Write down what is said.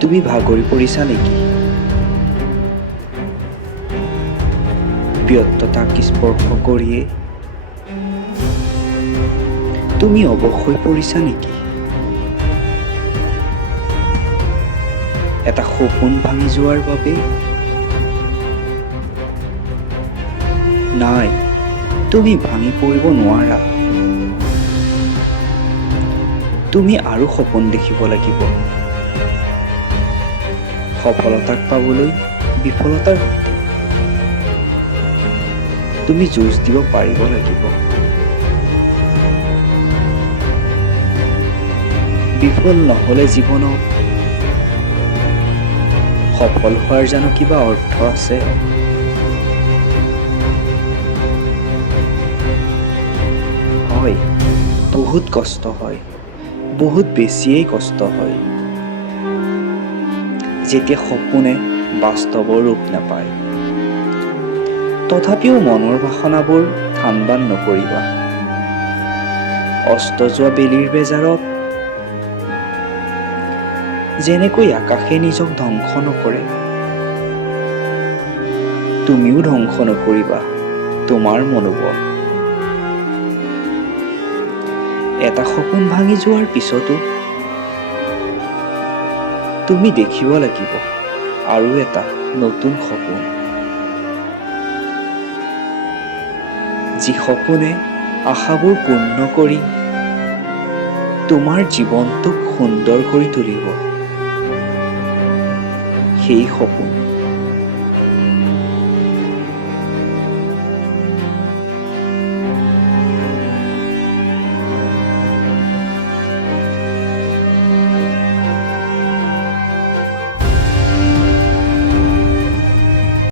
তুমি ভাগৰি পৰিছা নেকি? ব্যৰ্থতাক স্পৰ্শ কৰিয়ে তুমি অৱশ হৈ পৰিছা নেকি? এটা সপোন ভাঙি যোৱাৰ বাবে? নাই, তুমি ভাঙি পৰিব নোৱাৰা। তুমি আৰু সপোন দেখিব লাগিব। সফলতাক পাবলৈ বিফলতাৰ সৈতে তুমি যুঁজ দিব পাৰিব লাগিব। বিফল নহ'লে জীৱনত সফল হোৱাৰ জানো কিবা অৰ্থ আছে? হয়, বহুত কষ্ট হয়, বহুত বেছিয়েই কষ্ট হয়। যেতিয়া সপোনে বাস্তৱৰ ৰূপ নাপায়। তথাপিও মনৰ বাসনাবোৰ থান-বান নকৰিবা। অস্ত যোৱা বেলিৰ বেজাৰত যেনেকৈ আকাশে নিজক ধ্বংস নকৰে, তুমিও ধ্বংস নকৰিবা তোমাৰ মনোবল। এটা সপোন ভাঙি যোৱাৰ পিছতো তুমি দেখিব লাগিব আৰু এটা নতুন সপোন। যি সপোনে আশাবোৰ পূৰ্ণ কৰি তোমাৰ জীৱনটোক সুন্দৰ কৰি তুলিব। সেই সপোন